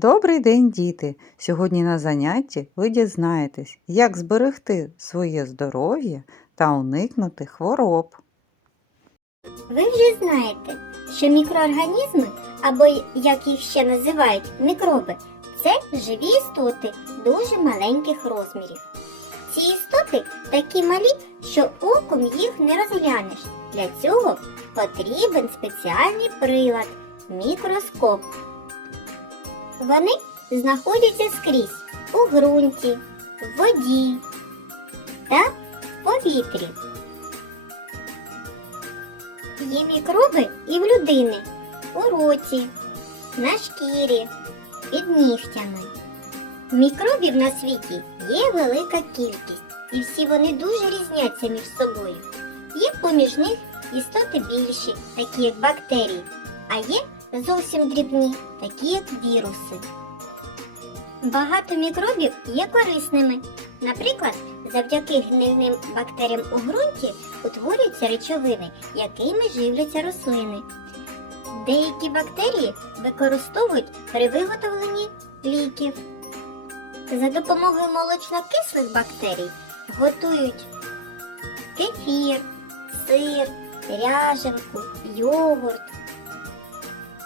Добрий день, діти! Сьогодні на занятті ви дізнаєтесь, як зберегти своє здоров'я та уникнути хвороб. Ви вже знаєте, що мікроорганізми, або як їх ще називають мікроби, це живі істоти дуже маленьких розмірів. Ці істоти такі малі, що оком їх не розглянеш. Для цього потрібен спеціальний прилад мікроскоп. Вони знаходяться скрізь у ґрунті, в воді та в повітрі. Є мікроби і в людини у роті, на шкірі, під нігтями. Мікробів на світі є велика кількість, і всі вони дуже різняться між собою. Є поміж них істоти більші, такі як бактерії, а є зовсім дрібні, такі як віруси. Багато мікробів є корисними. Наприклад, завдяки гнильним бактеріям у ґрунті утворюються речовини, якими живляться рослини. Деякі бактерії використовують при виготовленні ліків. За допомогою молочно-кислих бактерій готують кефір, сир, ряженку, йогурт.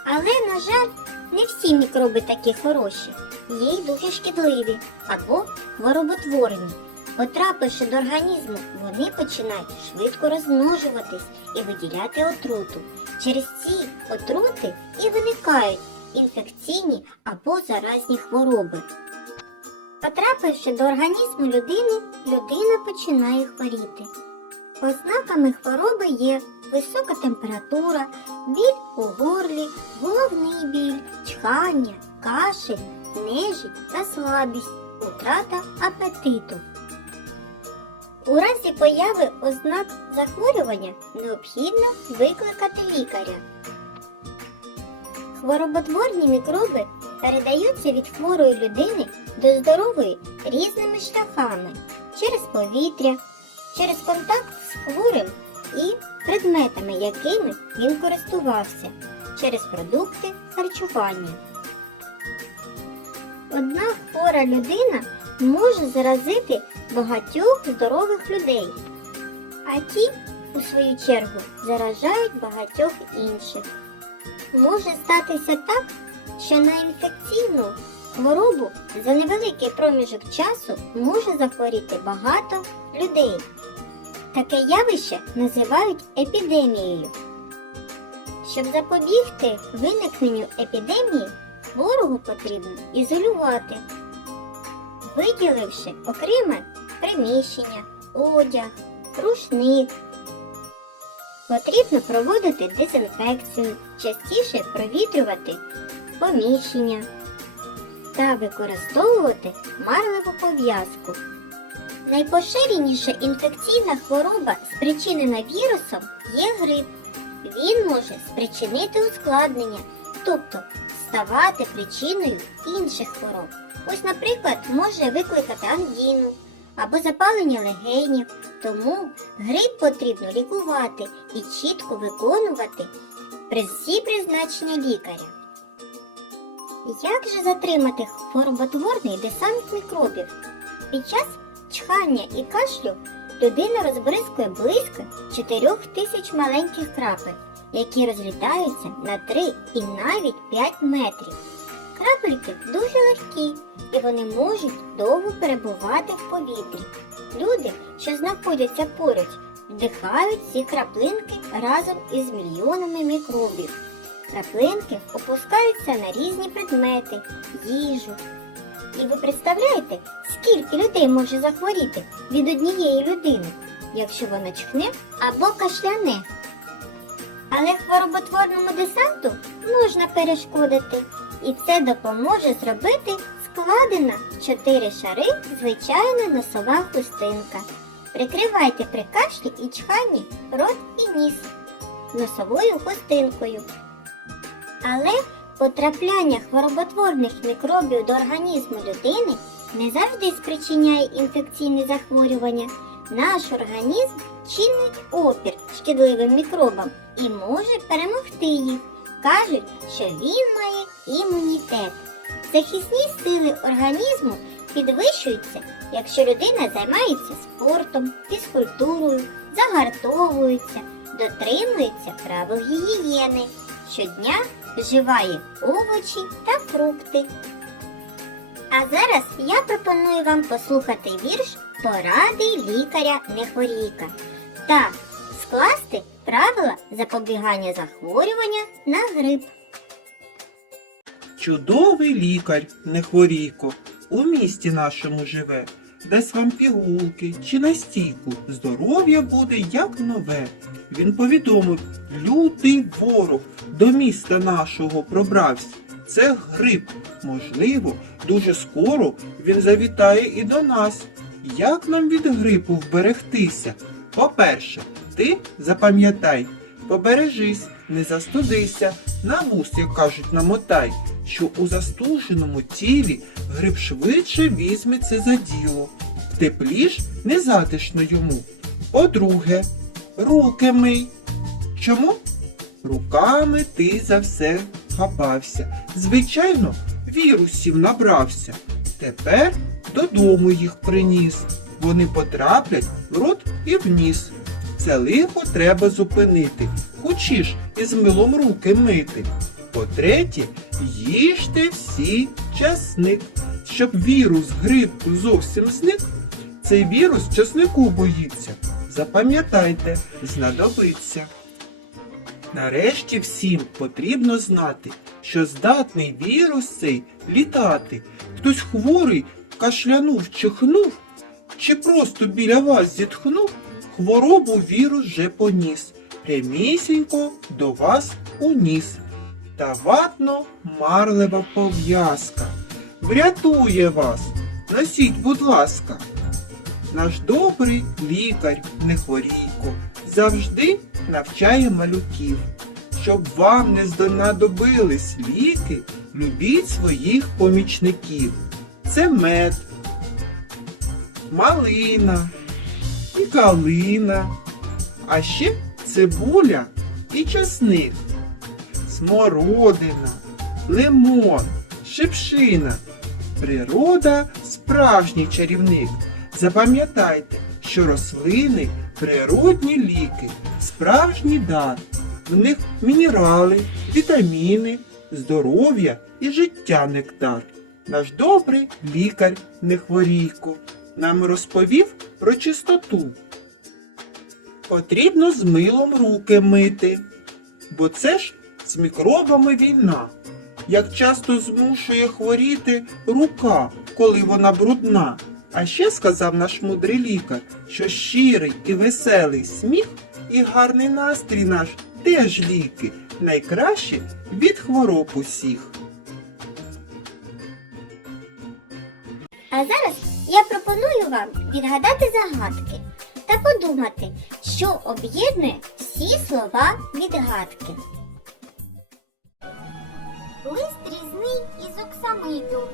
Але, на жаль, не всі мікроби такі хороші, є й дуже шкідливі або хвороботворні. Потрапивши до організму, вони починають швидко розмножуватись і виділяти отруту. Через ці отрути і виникають інфекційні або заразні хвороби. Потрапивши до організму людини, людина починає хворіти. Ознаками хвороби є висока температура, біль у горлі, головний біль, чхання, кашель, нежить та слабість, утрата апетиту. У разі появи ознак захворювання необхідно викликати лікаря. Хвороботворні мікроби передаються від хворої людини до здорової різними шляхами через повітря, через контакт з хворим і предметами, якими він користувався, через продукти харчування. Одна хвора людина може заразити багатьох здорових людей, а ті, у свою чергу, заражають багатьох інших. Може статися так, що на інфекційну хворобу за невеликий проміжок часу може захворіти багато людей. Таке явище називають епідемією. Щоб запобігти виникненню епідемії, хворого потрібно ізолювати, виділивши окреме приміщення, одяг, рушник. Потрібно проводити дезінфекцію, частіше провітрювати поміщення та використовувати марливу пов'язку. Найпоширеніша інфекційна хвороба, спричинена вірусом, є грип. Він може спричинити ускладнення, тобто ставати причиною інших хвороб. Ось, наприклад, може викликати ангіну або запалення легенів, тому грип потрібно лікувати і чітко виконувати при всі призначення лікаря. Як же затримати хвороботворний десант мікробів? Під час чхання і кашлю людина розбризкує близько 4 тисяч маленьких крапель, які розлітаються на 3 і навіть 5 метрів. Крапельки дуже легкі і вони можуть довго перебувати в повітрі. Люди, що знаходяться поруч, вдихають ці краплинки разом із мільйонами мікробів. Краплинки опускаються на різні предмети, їжу. І ви представляєте, скільки людей може захворіти від однієї людини, якщо вона чхне або кашляне. Але хвороботворному десанту можна перешкодити, і це допоможе зробити складена в 4 шари звичайна носова хустинка. Прикривайте при кашлі і чханні рот і ніс носовою хустинкою. Але потрапляння хвороботворних мікробів до організму людини не завжди спричиняє інфекційне захворювання. Наш організм чинить опір шкідливим мікробам і може перемогти їх. Кажуть, що він має імунітет. Захисні сили організму підвищуються, якщо людина займається спортом, фізкультурою, загартовується, дотримується правил гігієни, щодня вживає овочі та фрукти. А зараз я пропоную вам послухати вірш Поради лікаря нехворійка та скласти правила запобігання захворювання на грип. Чудовий лікар, нехворійко, у місті нашому живе. Дасть вам пігулки чи настійку, здоров'я буде як нове. Він повідомив, лютий ворог до міста нашого пробрався. Це грип. Можливо, дуже скоро він завітає і до нас. Як нам від грипу вберегтися? По-перше, ти запам'ятай, побережись, не застудися, на вус, як кажуть, намотай, що у застуженому тілі гриб швидше візьметься за діло. Тепліш не затишно йому. По-друге, руки мий. Чому? Руками ти за все хапався. Звичайно, вірусів набрався. Тепер додому їх приніс. Вони потраплять в рот і в ніс. Це лихо треба зупинити. Хочеш із милом руки мити. По-третє, їжте всі часник. Щоб вірус грибку зовсім зник, цей вірус часнику боїться. Запам'ятайте, знадобиться. Нарешті всім потрібно знати, що здатний вірус цей літати. Хтось хворий кашлянув, чихнув, чи просто біля вас зітхнув, хворобу вірус вже поніс, прямісінько до вас уніс. Та ватно марлева пов'язка врятує вас. Носіть, будь ласка. Наш добрий лікар нехворійко завжди навчає малюків. Щоб вам не знадобились ліки, любіть своїх помічників. Це мед, малина і калина, а ще цибуля і часник, смородина, лимон, шипшина. Природа справжній чарівник. Запам'ятайте, що рослини природні ліки, справжній дар. В них мінерали, вітаміни, здоров'я і життя нектар. Наш добрий лікар нехворійко нам розповів про чистоту. Потрібно з милом руки мити, бо це ж з мікробами війна. Як часто змушує хворіти рука, коли вона брудна. А ще сказав наш мудрий лікар, що щирий і веселий сміх і гарний настрій наш теж ліки, найкраще від хвороб усіх. А зараз я пропоную вам відгадати загадки та подумати, що об'єднує всі слова відгадки. Лист різний із оксамиту,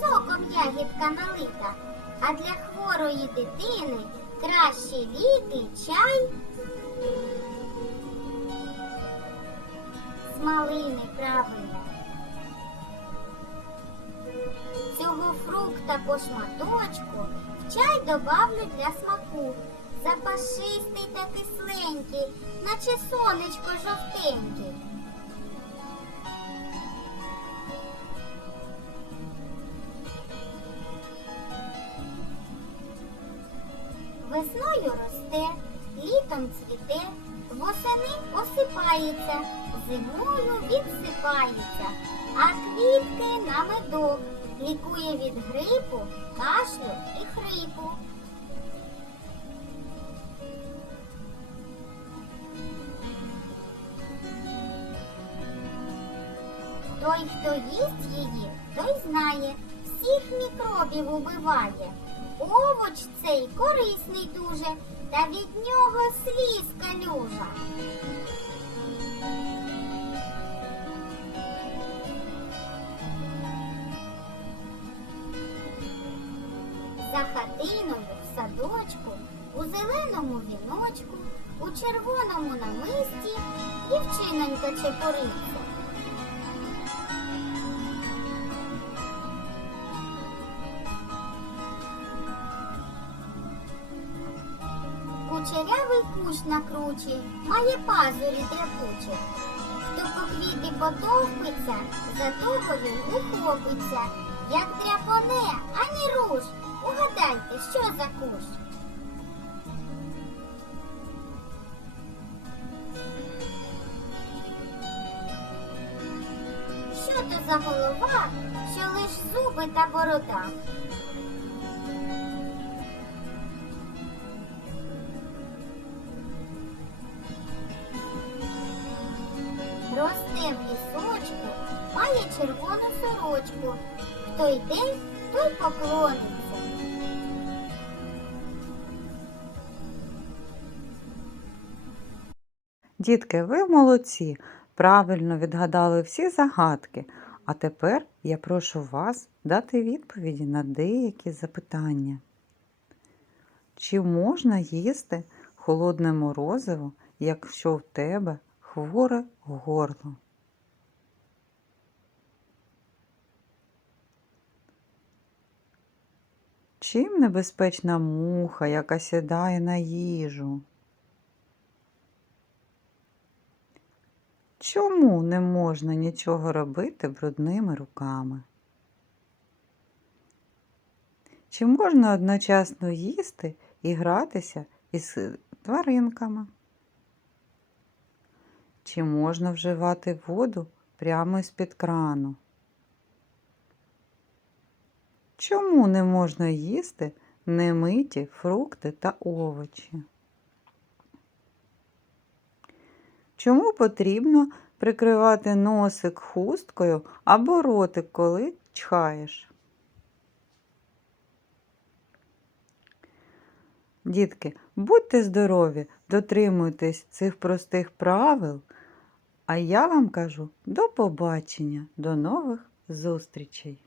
соком ягідка налита, а для хворої дитини кращі ліки чай. Малини правильно. Цього фрукта по шматочку в чай добавлю для смаку. Запашистий та кисленький, наче сонечко жовтенький. Весною росте, літом цвіте, восени осипається, зимою відсипається, а квітки на медок лікує від грипу, кашлю і хрипу. Той, хто їсть її, той знає, всіх мікробів убиває. Овоч цей корисний дуже, та від нього сліз калюжа. дитиною в садочку, у зеленому віночку, у червоному намисті дівчинонька чепуриться. Кучерявий кущ на кручі має пазурі дрякучі. Хто по квіти потовпиться, за того він ухопиться, як дряпоне, ані руш. Угадайте, що за кущ? Що то за голова, що лиш зуби та борода? Росте в лісочку, має червону сорочку. Хто йде, той поклониться. Дітки, ви молодці, правильно відгадали всі загадки. А тепер я прошу вас дати відповіді на деякі запитання. Чи можна їсти холодне морозиво, якщо в тебе хворе горло? Чим небезпечна муха, яка сідає на їжу? Чому не можна нічого робити брудними руками? Чи можна одночасно їсти і гратися із тваринками? Чи можна вживати воду прямо з-під крану? Чому не можна їсти немиті фрукти та овочі? Чому потрібно прикривати носик хусткою або ротик, коли чхаєш? Дітки, будьте здорові, дотримуйтесь цих простих правил, а я вам кажу до побачення, до нових зустрічей!